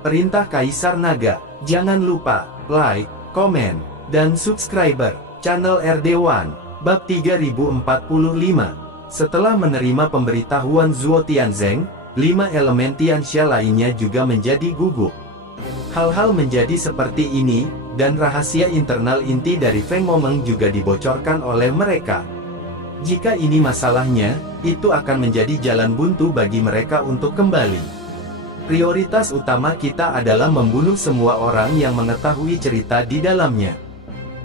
Perintah Kaisar Naga. Jangan lupa like, komen, dan subscriber channel RD1 bab 3045. Setelah menerima pemberitahuan Zuo Tianzeng, 5 elemen Tianxia lainnya juga menjadi gugup. Hal-hal menjadi seperti ini, dan rahasia internal inti dari Feng Momeng juga dibocorkan oleh mereka. Jika ini masalahnya, itu akan menjadi jalan buntu bagi mereka untuk kembali. Prioritas utama kita adalah membunuh semua orang yang mengetahui cerita di dalamnya.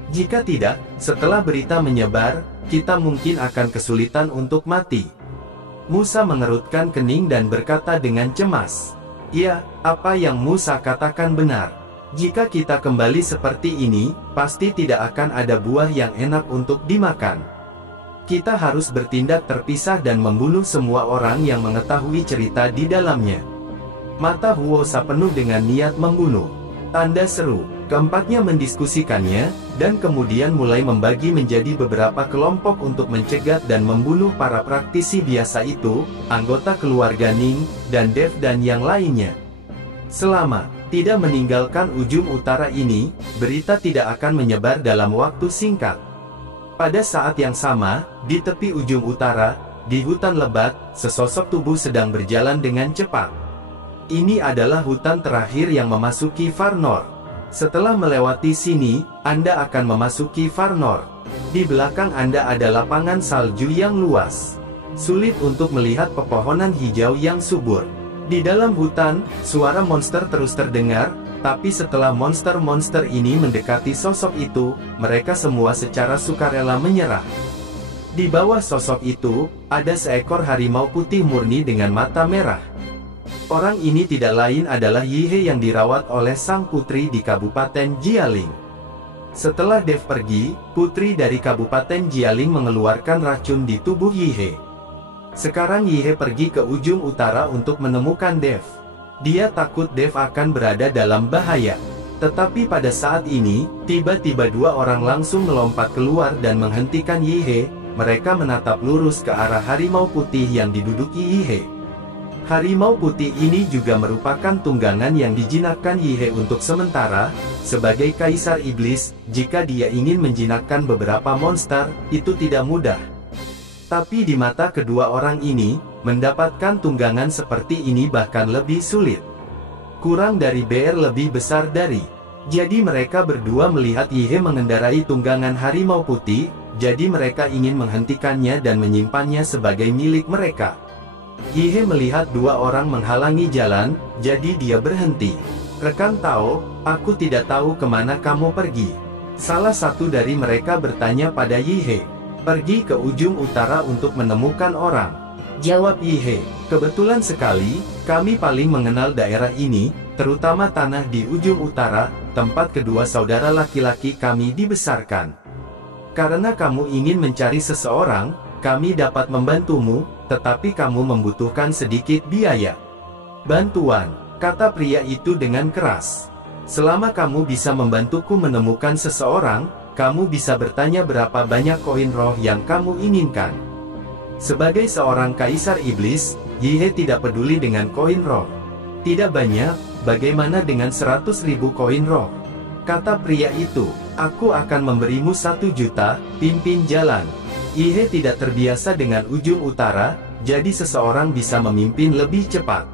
Jika tidak, setelah berita menyebar, kita mungkin akan kesulitan untuk mati. Musa mengerutkan kening dan berkata dengan cemas, "Ya, apa yang Musa katakan benar. Jika kita kembali seperti ini, pasti tidak akan ada buah yang enak untuk dimakan. Kita harus bertindak terpisah dan membunuh semua orang yang mengetahui cerita di dalamnya." Mata Huosa penuh dengan niat membunuh. Tanda seru. Keempatnya mendiskusikannya, dan kemudian mulai membagi menjadi beberapa kelompok untuk mencegat dan membunuh para praktisi biasa itu, anggota keluarga Ning, dan Dev dan yang lainnya. Selama tidak meninggalkan ujung utara ini, berita tidak akan menyebar dalam waktu singkat. Pada saat yang sama, di tepi ujung utara, di hutan lebat, sesosok tubuh sedang berjalan dengan cepat. Ini adalah hutan terakhir yang memasuki Far North. Setelah melewati sini, Anda akan memasuki Far North. Di belakang Anda ada lapangan salju yang luas. Sulit untuk melihat pepohonan hijau yang subur. Di dalam hutan, suara monster terus terdengar, tapi setelah monster-monster ini mendekati sosok itu, mereka semua secara sukarela menyerah. Di bawah sosok itu, ada seekor harimau putih murni dengan mata merah. Orang ini tidak lain adalah Yihe yang dirawat oleh sang putri di Kabupaten Jialing. Setelah Dev pergi, putri dari Kabupaten Jialing mengeluarkan racun di tubuh Yihe. Sekarang Yihe pergi ke ujung utara untuk menemukan Dev. Dia takut Dev akan berada dalam bahaya. Tetapi pada saat ini, tiba-tiba 2 orang langsung melompat keluar dan menghentikan Yihe. Mereka menatap lurus ke arah harimau putih yang diduduki Yihe. Harimau putih ini juga merupakan tunggangan yang dijinakkan Yihe untuk sementara. Sebagai Kaisar Iblis, jika dia ingin menjinakkan beberapa monster, itu tidak mudah. Tapi di mata kedua orang ini, mendapatkan tunggangan seperti ini bahkan lebih sulit. Kurang dari BR lebih besar dari. Jadi mereka berdua melihat Yihe mengendarai tunggangan harimau putih, jadi mereka ingin menghentikannya dan menyimpannya sebagai milik mereka. Yihe melihat 2 orang menghalangi jalan, jadi dia berhenti. "Rekan Tao, aku tidak tahu kemana kamu pergi." Salah satu dari mereka bertanya pada Yihe. "Pergi ke ujung utara untuk menemukan orang," jawab Yihe. "Kebetulan sekali, kami paling mengenal daerah ini, terutama tanah di ujung utara, tempat kedua saudara laki-laki kami dibesarkan. Karena kamu ingin mencari seseorang, kami dapat membantumu, tetapi kamu membutuhkan sedikit biaya." "Bantuan," kata pria itu dengan keras. "Selama kamu bisa membantuku menemukan seseorang, kamu bisa bertanya berapa banyak koin roh yang kamu inginkan." Sebagai seorang Kaisar Iblis, Yihe tidak peduli dengan koin roh. "Tidak banyak, bagaimana dengan 100.000 koin roh?" kata pria itu. "Aku akan memberimu 1 juta, pimpin jalan." Yihe tidak terbiasa dengan ujung utara, jadi seseorang bisa memimpin lebih cepat.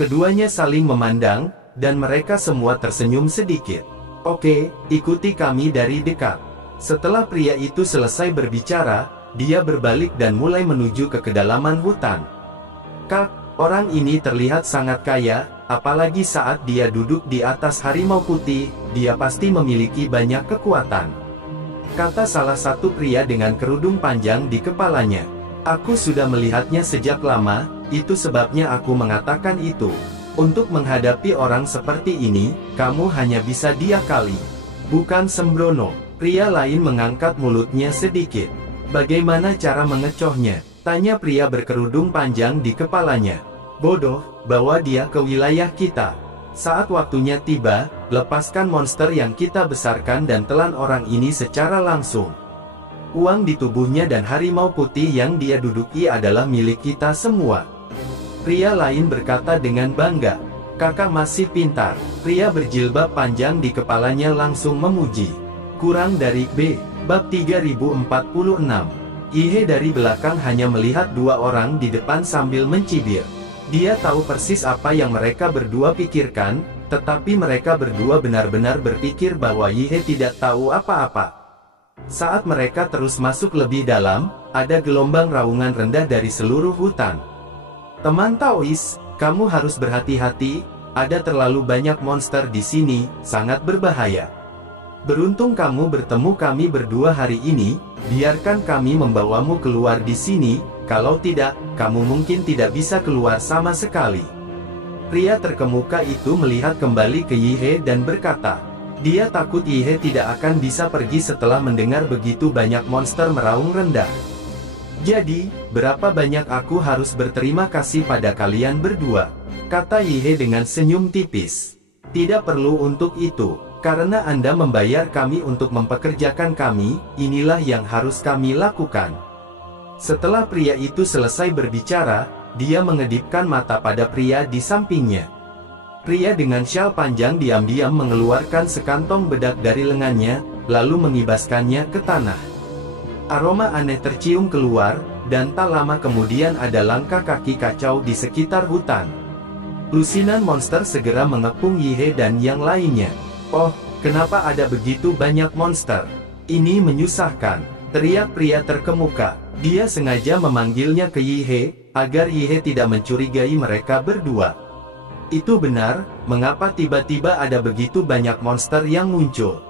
Keduanya saling memandang, dan mereka semua tersenyum sedikit. "Oke, ikuti kami dari dekat." Setelah pria itu selesai berbicara, dia berbalik dan mulai menuju ke kedalaman hutan. "Kak, orang ini terlihat sangat kaya, apalagi saat dia duduk di atas harimau putih, dia pasti memiliki banyak kekuatan," kata salah satu pria dengan kerudung panjang di kepalanya. "Aku sudah melihatnya sejak lama, itu sebabnya aku mengatakan itu. Untuk menghadapi orang seperti ini, kamu hanya bisa diakali, bukan sembrono." Pria lain mengangkat mulutnya sedikit. "Bagaimana cara mengecohnya?" tanya pria berkerudung panjang di kepalanya. "Bodoh, bawa dia ke wilayah kita. Saat waktunya tiba, lepaskan monster yang kita besarkan dan telan orang ini secara langsung. Uang di tubuhnya dan harimau putih yang dia duduki adalah milik kita semua." Pria lain berkata dengan bangga. Kakak masih pintar. Pria berjilbab panjang di kepalanya langsung memuji. Kurang dari B. Bab 3046. Yihye dari belakang hanya melihat dua orang di depan sambil mencibir. Dia tahu persis apa yang mereka berdua pikirkan, tetapi mereka berdua benar-benar berpikir bahwa Yihye tidak tahu apa-apa. Saat mereka terus masuk lebih dalam, ada gelombang raungan rendah dari seluruh hutan. Teman Taois, kamu harus berhati-hati, ada terlalu banyak monster di sini, sangat berbahaya. Beruntung kamu bertemu kami berdua hari ini, biarkan kami membawamu keluar di sini, kalau tidak, kamu mungkin tidak bisa keluar sama sekali. Pria terkemuka itu melihat kembali ke Yihye dan berkata, dia takut Yihye tidak akan bisa pergi setelah mendengar begitu banyak monster meraung rendah. Jadi, berapa banyak aku harus berterima kasih pada kalian berdua, kata Yihye dengan senyum tipis. Tidak perlu untuk itu, karena Anda membayar kami untuk mempekerjakan kami, inilah yang harus kami lakukan. Setelah pria itu selesai berbicara, dia mengedipkan mata pada pria di sampingnya. Pria dengan syal panjang diam-diam mengeluarkan sekantong bedak dari lengannya, lalu mengibaskannya ke tanah. Aroma aneh tercium keluar, dan tak lama kemudian ada langkah kaki kacau di sekitar hutan. Lusinan monster segera mengepung Yihye dan yang lainnya. Oh, kenapa ada begitu banyak monster? Ini menyusahkan, teriak pria terkemuka. Dia sengaja memanggilnya ke Yihye, agar Yihye tidak mencurigai mereka berdua. Itu benar, mengapa tiba-tiba ada begitu banyak monster yang muncul?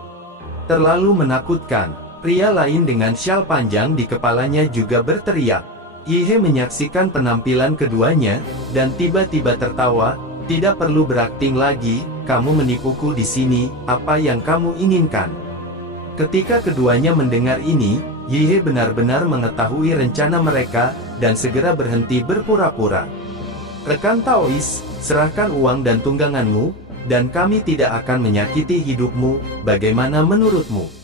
Terlalu menakutkan. Pria lain dengan syal panjang di kepalanya juga berteriak. Yihye menyaksikan penampilan keduanya, dan tiba-tiba tertawa. Tidak perlu berakting lagi, kamu menipuku di sini, apa yang kamu inginkan? Ketika keduanya mendengar ini, Yihye benar-benar mengetahui rencana mereka, dan segera berhenti berpura-pura. Rekan Taois, serahkan uang dan tungganganmu, dan kami tidak akan menyakiti hidupmu, bagaimana menurutmu?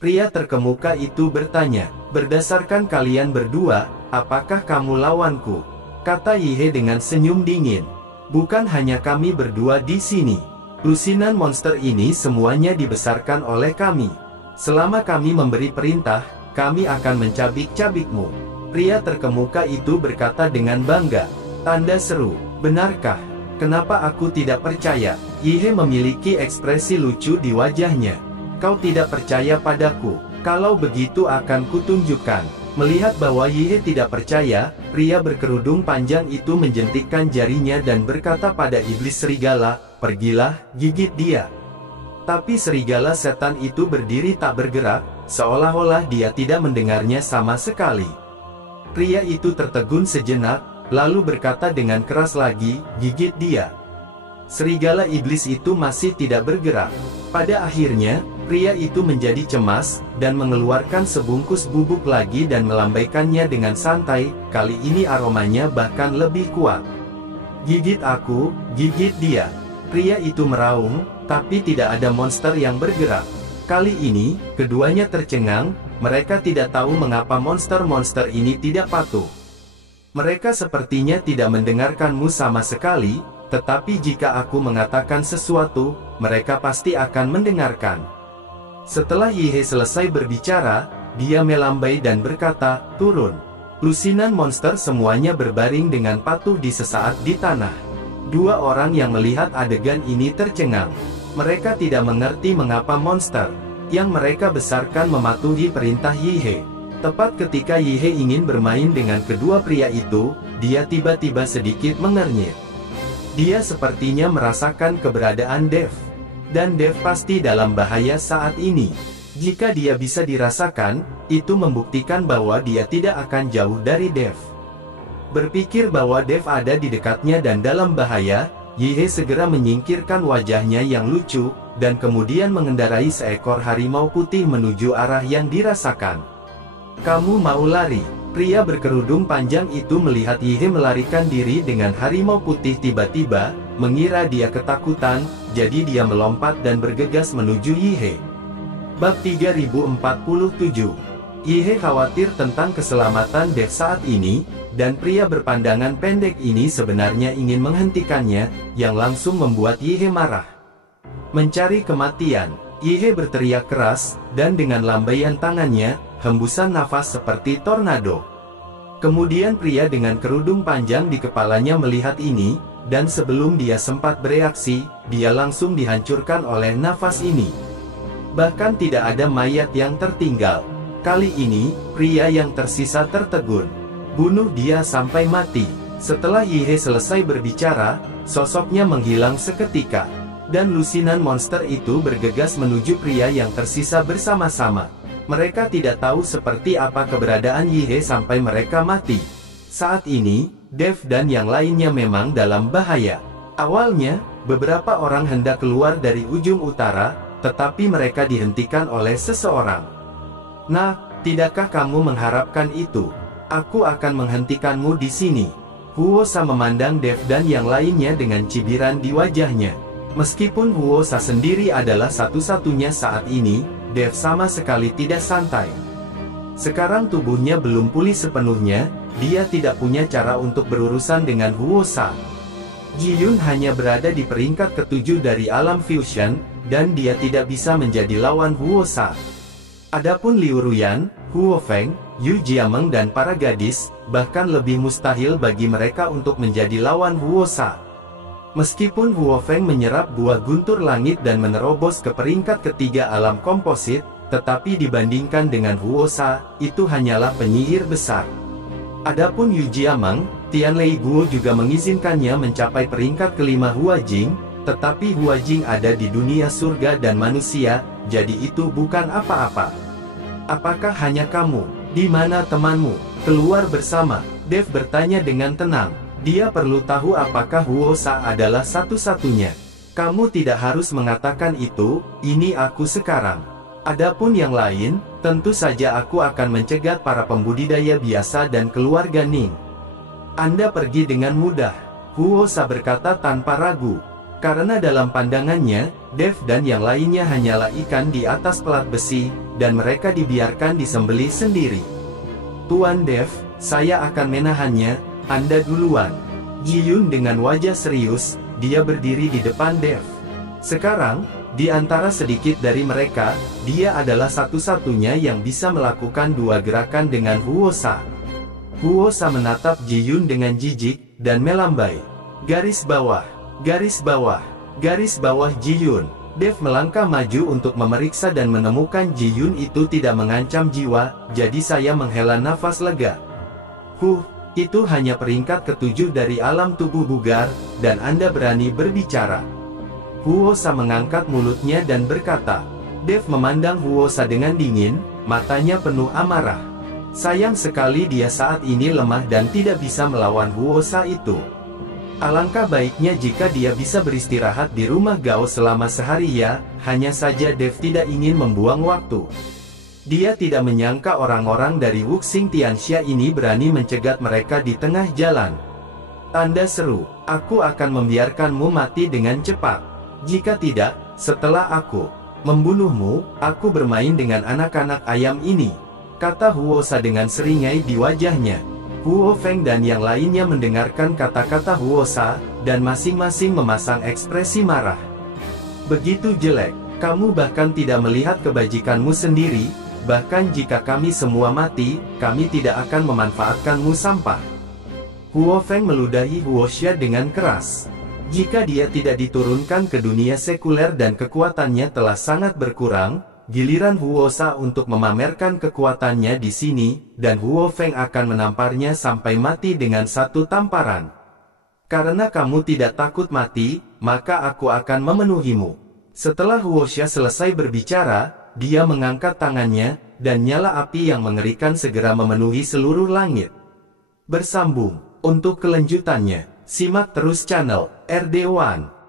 Pria terkemuka itu bertanya, berdasarkan kalian berdua, apakah kamu lawanku? Kata Yihye dengan senyum dingin. Bukan hanya kami berdua di sini. Lusinan monster ini semuanya dibesarkan oleh kami. Selama kami memberi perintah, kami akan mencabik-cabikmu. Pria terkemuka itu berkata dengan bangga. Tanda seru, benarkah? Kenapa aku tidak percaya? Yihye memiliki ekspresi lucu di wajahnya. Kau tidak percaya padaku, kalau begitu akan kutunjukkan. Melihat bahwa Yihye tidak percaya, pria berkerudung panjang itu menjentikkan jarinya dan berkata pada iblis serigala, pergilah, gigit dia. Tapi serigala setan itu berdiri tak bergerak, seolah-olah dia tidak mendengarnya sama sekali. Pria itu tertegun sejenak, lalu berkata dengan keras lagi, gigit dia. Serigala iblis itu masih tidak bergerak. Pada akhirnya, pria itu menjadi cemas, dan mengeluarkan sebungkus bubuk lagi dan melambaikannya dengan santai, kali ini aromanya bahkan lebih kuat. Gigit aku, gigit dia. Pria itu meraung, tapi tidak ada monster yang bergerak. Kali ini, keduanya tercengang, mereka tidak tahu mengapa monster-monster ini tidak patuh. Mereka sepertinya tidak mendengarkanmu sama sekali, tetapi jika aku mengatakan sesuatu, mereka pasti akan mendengarkan. Setelah Yihye selesai berbicara, dia melambai dan berkata, turun. Lusinan monster semuanya berbaring dengan patuh di sesaat di tanah. Dua orang yang melihat adegan ini tercengang. Mereka tidak mengerti mengapa monster yang mereka besarkan mematuhi perintah Yihye. Tepat ketika Yihye ingin bermain dengan kedua pria itu, dia tiba-tiba sedikit mengernyit. Dia sepertinya merasakan keberadaan Dev. Dan Dev pasti dalam bahaya saat ini. Jika dia bisa dirasakan, itu membuktikan bahwa dia tidak akan jauh dari Dev. Berpikir bahwa Dev ada di dekatnya dan dalam bahaya, Yihye segera menyingkirkan wajahnya yang lucu, dan kemudian mengendarai seekor harimau putih menuju arah yang dirasakan. Kamu mau lari? Pria berkerudung panjang itu melihat Yihye melarikan diri dengan harimau putih tiba-tiba, mengira dia ketakutan, jadi dia melompat dan bergegas menuju Yihye. Bab 3047. Yihye khawatir tentang keselamatan Dev saat ini, dan pria berpandangan pendek ini sebenarnya ingin menghentikannya, yang langsung membuat Yihe marah. Mencari kematian, Yihe berteriak keras, dan dengan lambaian tangannya, hembusan nafas seperti tornado. Kemudian pria dengan kerudung panjang di kepalanya melihat ini, dan sebelum dia sempat bereaksi, dia langsung dihancurkan oleh nafas ini. Bahkan tidak ada mayat yang tertinggal. Kali ini, pria yang tersisa tertegun. Bunuh dia sampai mati. Setelah Yihe selesai berbicara, sosoknya menghilang seketika. Dan lusinan monster itu bergegas menuju pria yang tersisa bersama-sama. Mereka tidak tahu seperti apa keberadaan Yihe sampai mereka mati. Saat ini, Dev dan yang lainnya memang dalam bahaya. Awalnya, beberapa orang hendak keluar dari ujung utara, tetapi mereka dihentikan oleh seseorang. Nah, tidakkah kamu mengharapkan itu? Aku akan menghentikanmu di sini. Huosa memandang Dev dan yang lainnya dengan cibiran di wajahnya. Meskipun Huosa sendiri adalah satu-satunya saat ini, Dev sama sekali tidak santai. Sekarang tubuhnya belum pulih sepenuhnya, dia tidak punya cara untuk berurusan dengan Huosa. Ji-Yun hanya berada di peringkat ke-7 dari alam fusion, dan dia tidak bisa menjadi lawan Huosa. Adapun Liu Ruyan, Huo Feng, Yu Jiameng dan para gadis, bahkan lebih mustahil bagi mereka untuk menjadi lawan Huosa. Meskipun Huo Feng menyerap buah guntur langit dan menerobos ke peringkat ketiga alam komposit, tetapi dibandingkan dengan Huosa, itu hanyalah penyihir besar. Adapun Yu Jiameng, Tianlei Guo juga mengizinkannya mencapai peringkat kelima Huajing, tetapi Huajing ada di dunia surga dan manusia, jadi itu bukan apa-apa. Apakah hanya kamu? Di mana temanmu? Keluar bersama. Dev bertanya dengan tenang. Dia perlu tahu apakah Huosa adalah satu-satunya. Kamu tidak harus mengatakan itu, ini aku sekarang. Adapun yang lain, tentu saja aku akan mencegat para pembudidaya biasa dan keluarga Ning. Anda pergi dengan mudah. Huosa berkata tanpa ragu. Karena dalam pandangannya, Dev dan yang lainnya hanyalah ikan di atas pelat besi, dan mereka dibiarkan disembelih sendiri. Tuan Dev, saya akan menahannya, Anda duluan. Ji-Yun dengan wajah serius, dia berdiri di depan Dev. Sekarang, di antara sedikit dari mereka, dia adalah satu-satunya yang bisa melakukan dua gerakan dengan Huosa. Huosa menatap Ji-Yun dengan jijik, dan melambai. Garis bawah. Garis bawah. Garis bawah Ji-Yun. Dev melangkah maju untuk memeriksa dan menemukan Ji-Yun itu tidak mengancam jiwa, jadi saya menghela nafas lega. Itu hanya peringkat ke-7 dari alam tubuh bugar, dan Anda berani berbicara. Huosa mengangkat mulutnya dan berkata. Dev memandang Huosa dengan dingin, matanya penuh amarah. Sayang sekali dia saat ini lemah dan tidak bisa melawan Huosa itu. Alangkah baiknya jika dia bisa beristirahat di rumah Gao selama sehari ya, hanya saja Dev tidak ingin membuang waktu. Dia tidak menyangka orang-orang dari Wuxing Tianxia ini berani mencegat mereka di tengah jalan. Tanda seru, aku akan membiarkanmu mati dengan cepat. Jika tidak, setelah aku membunuhmu, aku bermain dengan anak-anak ayam ini, kata Huosa dengan seringai di wajahnya. Huo Feng dan yang lainnya mendengarkan kata-kata Huosa, dan masing-masing memasang ekspresi marah. Begitu jelek, kamu bahkan tidak melihat kebajikanmu sendiri, bahkan jika kami semua mati, kami tidak akan memanfaatkanmu sampah. Huo Feng meludahi Huoxia dengan keras. Jika dia tidak diturunkan ke dunia sekuler dan kekuatannya telah sangat berkurang, giliran Huosa untuk memamerkan kekuatannya di sini, dan Huo Feng akan menamparnya sampai mati dengan satu tamparan. Karena kamu tidak takut mati, maka aku akan memenuhimu. Setelah Huoxia selesai berbicara, dia mengangkat tangannya, dan nyala api yang mengerikan segera memenuhi seluruh langit. Bersambung, untuk kelanjutannya, simak terus channel RD1.